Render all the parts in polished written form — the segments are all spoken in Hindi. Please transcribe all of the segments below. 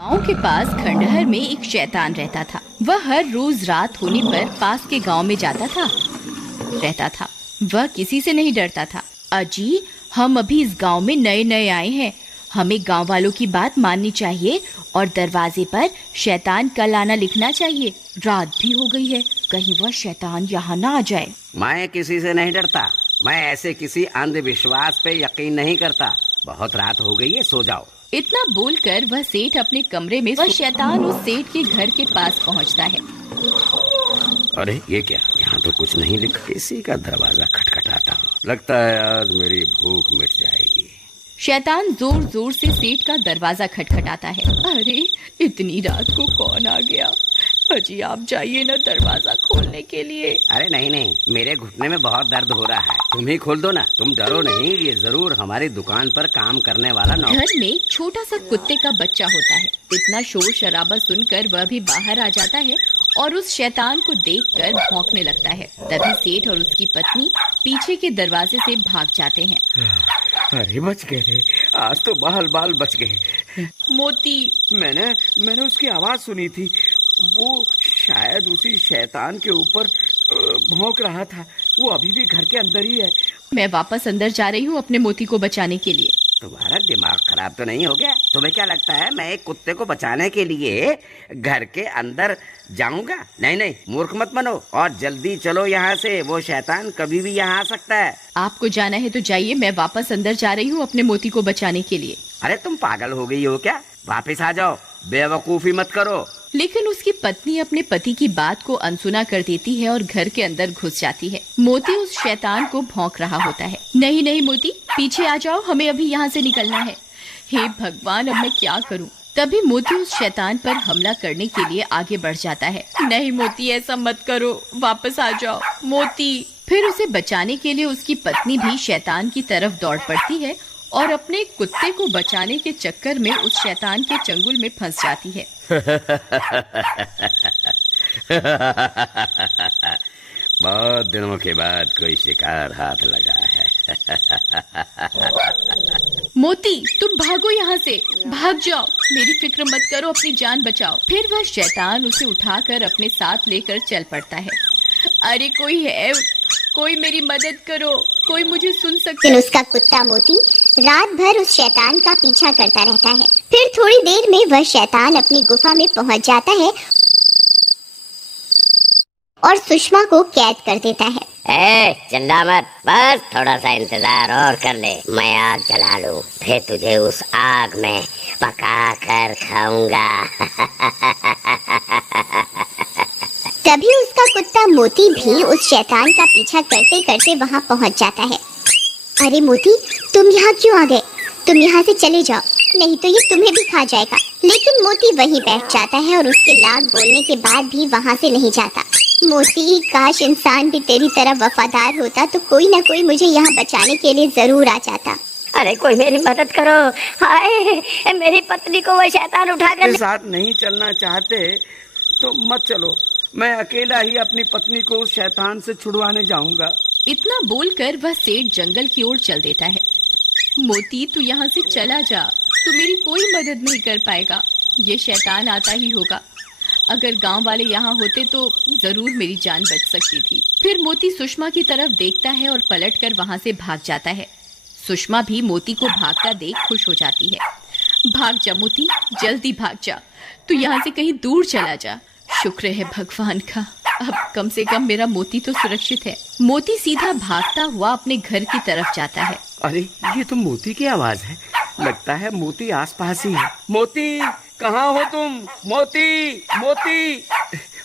गांव के पास खंडहर में एक शैतान रहता था। वह हर रोज रात होने पर पास के गांव में जाता था रहता था। वह किसी से नहीं डरता था। अजी, हम अभी इस गांव में नए नए आए हैं, हमें गांव वालों की बात माननी चाहिए और दरवाजे पर शैतान कल आना लिखना चाहिए। रात भी हो गई है, कहीं वह शैतान यहाँ ना आ जाए। मैं किसी से नहीं डरता। मैं ऐसे किसी अंधविश्वास पे यकीन नहीं करता। बहुत रात हो गई है, सो जाओ। इतना बोलकर वह सेठ अपने कमरे में, वह शैतान उस सेठ के घर के पास पहुंचता है। अरे ये क्या, यहाँ तो कुछ नहीं लिखा। किसी का दरवाजा खटखटाता हूँ, लगता है आज मेरी भूख मिट जाएगी। शैतान जोर जोर से सेठ का दरवाजा खटखटाता है। अरे इतनी रात को कौन आ गया? अजी, आप जाइए ना दरवाजा खोलने के लिए। अरे नहीं नहीं, मेरे घुटने में बहुत दर्द हो रहा है, तुम ही खोल दो ना। तुम डरो नहीं, ये जरूर हमारी दुकान पर काम करने वाला नौकर। घर में छोटा सा कुत्ते का बच्चा होता है। इतना शोर शराबा सुनकर वह भी बाहर आ जाता है और उस शैतान को देखकर भौंकने लगता है। तभी सेठ और उसकी पत्नी पीछे के दरवाजे से भाग जाते हैं। अरे बच गए थे, आज तो बाल बाल बच गए। मोती, मैंने उसकी आवाज सुनी थी। वो शायद उसी शैतान के ऊपर भौंक रहा था। वो अभी भी घर के अंदर ही है। मैं वापस अंदर जा रही हूँ अपने मोती को बचाने के लिए। तुम्हारा दिमाग खराब तो नहीं हो गया? तुम्हें क्या लगता है मैं एक कुत्ते को बचाने के लिए घर के अंदर जाऊंगा? नहीं नहीं, मूर्ख मत बनो और जल्दी चलो यहाँ से। वो शैतान कभी भी यहाँ आ सकता है। आपको जाना है तो जाइए, मैं वापस अंदर जा रही हूँ अपने मोती को बचाने के लिए। अरे तुम पागल हो गई हो क्या? वापस आ जाओ, बेवकूफी मत करो। लेकिन उसकी पत्नी अपने पति की बात को अनसुना कर देती है और घर के अंदर घुस जाती है। मोती उस शैतान को भौंक रहा होता है। नहीं नहीं मोती, पीछे आ जाओ, हमें अभी यहाँ से निकलना है। हे भगवान, अब मैं क्या करूँ? तभी मोती उस शैतान पर हमला करने के लिए आगे बढ़ जाता है। नहीं मोती, ऐसा मत करो, वापस आ जाओ मोती। फिर उसे बचाने के लिए उसकी पत्नी भी शैतान की तरफ दौड़ पड़ती है और अपने कुत्ते को बचाने के चक्कर में उस शैतान के चंगुल में फंस जाती है। बहुत दिनों के बाद कोई शिकार हाथ लगा है। मोती, तुम भागो यहाँ से, भाग जाओ, मेरी फिक्र मत करो, अपनी जान बचाओ। फिर वह शैतान उसे उठाकर अपने साथ लेकर चल पड़ता है। अरे कोई है, कोई मेरी मदद करो, कोई मुझे सुन सकता है। उसका कुत्ता मोती रात भर उस शैतान का पीछा करता रहता है। फिर थोड़ी देर में वह शैतान अपनी गुफा में पहुंच जाता है और सुषमा को कैद कर देता है। चिल्ला मत, बस थोड़ा सा इंतजार और कर ले। मैं आग जला लूं, फिर तुझे उस आग में पका कर खाऊंगा। तभी उसका कुत्ता मोती भी उस शैतान का पीछा करते करते वहाँ पहुँच जाता है। अरे मोती, तुम यहाँ क्यों आ गए? तुम यहाँ से चले जाओ, नहीं तो ये तुम्हें भी खा जाएगा। लेकिन मोती वहीं बैठ जाता है और उसके लाख बोलने के बाद भी वहाँ से नहीं जाता। मोती, काश इंसान भी तेरी तरह वफादार होता तो कोई ना कोई मुझे यहाँ बचाने के लिए जरूर आ जाता। अरे कोई मेरी मदद करो, हाय मेरी पत्नी को वो शैतान उठाकर। साथ नहीं चलना चाहते तो मत चलो, मैं अकेला ही अपनी पत्नी को उस शैतान से छुड़वाने जाऊंगा। इतना बोलकर वह सेठ जंगल की ओर चल देता है। मोती, तू यहाँ से चला जा, तू मेरी कोई मदद नहीं कर पाएगा, ये शैतान आता ही होगा। अगर गांव वाले यहाँ होते तो जरूर मेरी जान बच सकती थी। फिर मोती सुषमा की तरफ देखता है और पलटकर वहाँ से भाग जाता है। सुषमा भी मोती को भागता देख खुश हो जाती है। भाग जा मोती, जल्दी भाग जा, तू यहाँ से कहीं दूर चला जा। शुक्र है भगवान का, अब कम से कम मेरा मोती तो सुरक्षित है। मोती सीधा भागता हुआ अपने घर की तरफ जाता है। अरे ये तो मोती की आवाज है, लगता है मोती आसपास ही है। मोती, कहाँ हो तुम? मोती, मोती,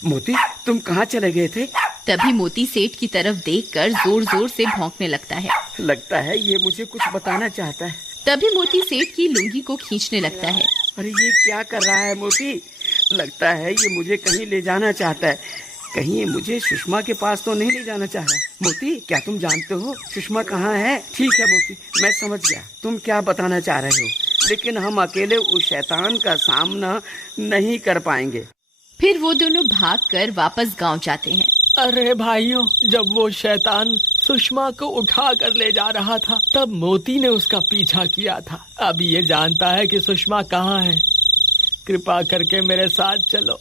मोती, तुम कहाँ चले गए थे? तभी मोती सेठ की तरफ देखकर जोर जोर से भौंकने लगता है। लगता है ये मुझे कुछ बताना चाहता है। तभी मोती सेठ की लुंगी को खींचने लगता है। अरे ये क्या कर रहा है मोती? लगता है ये मुझे कहीं ले जाना चाहता है। कहीं ये मुझे सुषमा के पास तो नहीं ले जाना चाह रहा। मोती, क्या तुम जानते हो सुषमा कहाँ है? ठीक है मोती, मैं समझ गया तुम क्या बताना चाह रहे हो, लेकिन हम अकेले उस शैतान का सामना नहीं कर पाएंगे। फिर वो दोनों भागकर वापस गांव जाते हैं। अरे भाइयों, जब वो शैतान सुषमा को उठा कर ले जा रहा था तब मोती ने उसका पीछा किया था। अब ये जानता है कि सुषमा कहाँ है। कृपा करके मेरे साथ चलो,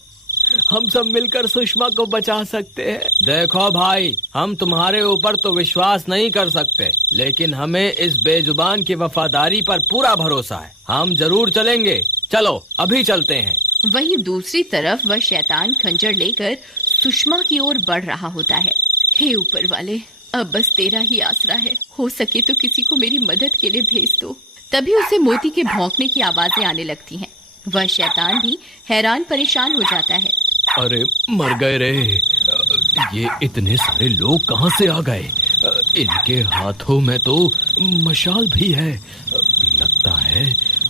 हम सब मिलकर सुषमा को बचा सकते हैं। देखो भाई, हम तुम्हारे ऊपर तो विश्वास नहीं कर सकते, लेकिन हमें इस बेजुबान की वफादारी पर पूरा भरोसा है। हम जरूर चलेंगे, चलो अभी चलते हैं। वहीं दूसरी तरफ वह शैतान खंजर लेकर सुषमा की ओर बढ़ रहा होता है। हे ऊपर वाले, अब बस तेरा ही आसरा है, हो सके तो किसी को मेरी मदद के लिए भेज दो। तभी उसे मोती के भौंकने की आवाजें आने लगती हैं। वह शैतान भी हैरान परेशान हो जाता है। अरे मर गए रे, ये इतने सारे लोग कहाँ से आ गए? इनके हाथों में तो मशाल भी है। लगता है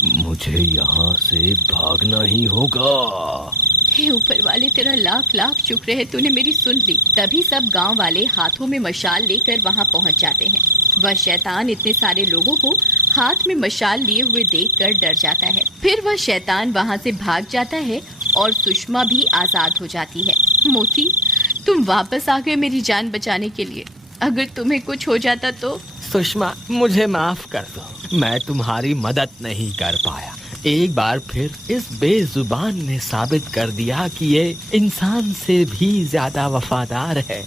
मुझे यहाँ से भागना ही होगा। हे ऊपर वाले, तेरा लाख लाख शुक्र है, तूने मेरी सुन ली। तभी सब गांव वाले हाथों में मशाल लेकर वहां पहुंच जाते हैं। वह शैतान इतने सारे लोगों को हाथ में मशाल लिए हुए देखकर डर जाता है। फिर वह शैतान वहां से भाग जाता है और सुषमा भी आजाद हो जाती है। मोती, तुम वापस आ गए मेरी जान बचाने के लिए। अगर तुम्हें कुछ हो जाता तो? सुषमा, मुझे माफ कर दो, मैं तुम्हारी मदद नहीं कर पाया। एक बार फिर इस बेजुबान ने साबित कर दिया कि ये इंसान से भी ज्यादा वफादार है।